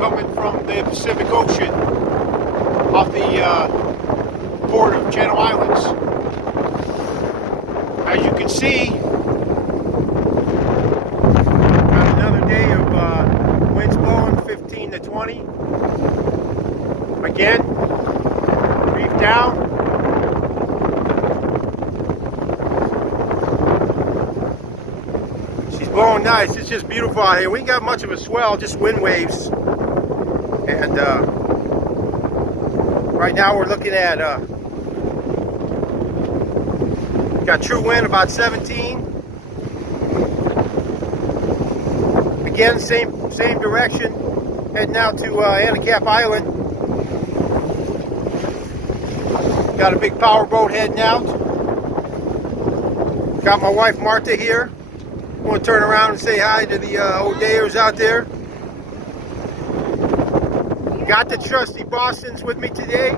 coming from the Pacific Ocean off the port of Channel Islands. As you can see, got another day of winds blowing 15 to 20. Again, reef down. She's blowing nice. It's just beautiful out here. We ain't got much of a swell, just wind waves. And right now we're looking at got true wind about 17. Again, same direction, heading out to Handicap Island. Got a big power boat heading out. Got my wife Martha here. I'm going to turn around and say hi to the Odayers out there. Got the trusty Bostons with me today.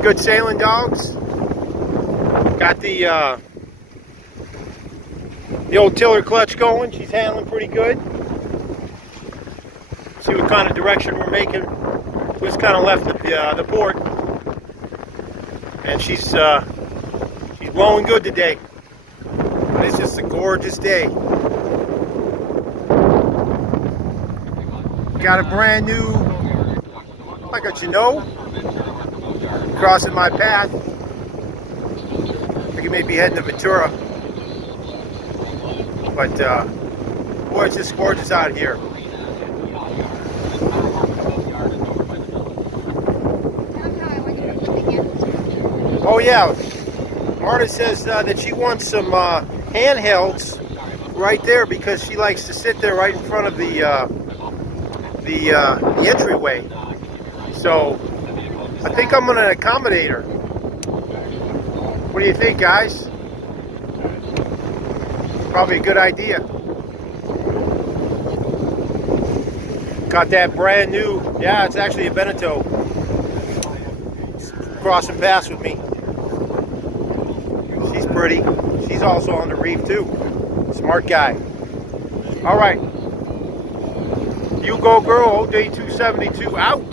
Good sailing dogs. Got the old tiller clutch going. She's handling pretty good. See what kind of direction we're making. Just kind of left the port, and she's blowing good today. But it's just a gorgeous day. Got a brand new, like a Jeanneau, crossing my path. I think it may be heading to Ventura. But boy, it's just gorgeous out here. Oh yeah, Marta says that she wants some handhelds right there because she likes to sit there right in front of the entryway. So I think I'm going to accommodate her. What do you think, guys? Probably a good idea. Got that brand new, yeah, it's actually a Veneto. Crossing paths with me. She's pretty. She's also on the reef too. Smart guy. All right. You go, girl. Oday 272 out.